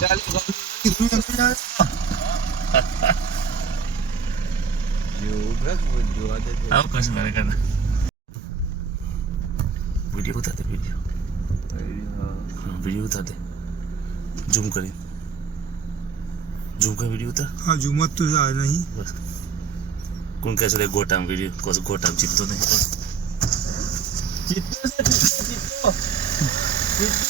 तो तो वीडियो बता दे वीडियो वीडियो बता दे जूम करें जूम का वीडियो था हाँ जूम मत तो आज नहीं बस कौन कैसे रहे गोटाम वीडियो कौन सा गोटाम चित्तो नहीं चित्तो से चित्तो चित्तो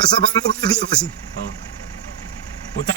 Asa ba mo kayo diyan kasi? Oo. Oh.